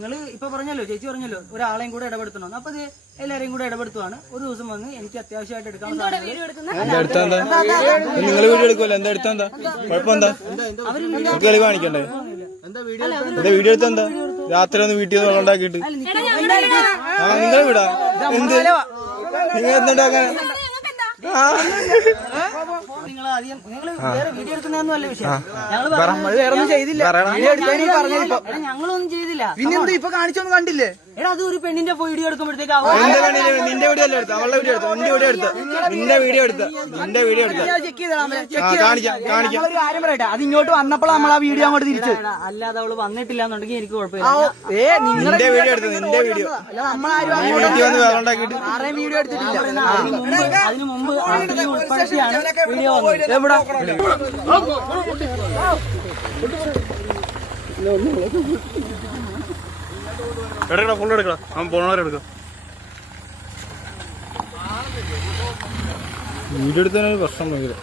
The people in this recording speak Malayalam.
നിങ്ങൾ ഇപ്പൊ പറഞ്ഞല്ലോ, ചേച്ചി പറഞ്ഞല്ലോ ഒരാളെയും കൂടെ ഇടപെടുത്തണം. അപ്പൊ അത് എല്ലാരെയും കൂടെ ഇടപെടുത്തുവാണ്. ഒരു ദിവസം വന്ന് എനിക്ക് അത്യാവശ്യമായിട്ട് എടുക്കാൻ നിങ്ങൾ വീഡിയോ എടുക്കുമല്ലോ, എന്താ എടുത്താ എന്താ കുഴപ്പമെന്താ? കളി കാണിക്കണ്ടേ? എന്താ വീഡിയോ എടുത്ത എന്താ? രാത്രി ഒന്ന് വീട്ടിൽ നിന്ന് ഉണ്ടാക്കിയിട്ട് നിങ്ങൾ വിടാ എന്ത് നിങ്ങൾ എന്തുണ്ടാക്കാൻ? നിങ്ങൾ വേറെ വീഡിയോ എടുക്കുന്നതൊന്നും അല്ല വിഷയം. വേറൊന്നും ചെയ്തില്ല, ഞങ്ങളൊന്നും ചെയ്തില്ല. പിന്നെന്ത് ഇപ്പൊ കാണിച്ചൊന്നും കണ്ടില്ലേ? എടാ അത് ഒരു പെണ്ണിന്റെ വീഡിയോ എടുക്കുമ്പോഴത്തേക്ക് നിന്റെ വീഡിയോ അല്ല എടുത്ത, അവളുടെ വീഡിയോ എടുത്ത, നിന്റെ വീഡിയോ എടുത്ത, നിന്റെ വീഡിയോ എടുത്ത, നിന്റെ വീഡിയോ എടുത്ത കാണിക്കാം. ഒരു കാര്യം പറയട്ടെ, അത് ഇങ്ങോട്ട് വന്നപ്പോൾ നമ്മൾ ആ വീഡിയോ അങ്ങോട്ട് തിരിച്ചു. അല്ലാതെ അവള് വന്നിട്ടില്ല എന്നുണ്ടെങ്കിൽ എനിക്ക് കുഴപ്പമില്ല. നിന്റെ വീഡിയോ എടുത്ത, നിന്റെ വീഡിയോ വീട്ടിൽ വന്ന് വേറെ ഉണ്ടാക്കിയിട്ട് ആരെയും വീഡിയോ എടുത്തിട്ടില്ല. അതിനു മുമ്പ് ഉൾപ്പെടുത്തിയാണ് വീഡിയോ വന്നത്. എവിടെ എടുക്കടാ, ഫുൾ എടുക്കടാ, അവൻ പോണവരെടുക്കാം. വീഡിയോ എടുത്തതിനൊരു പ്രശ്നം ഭയങ്കര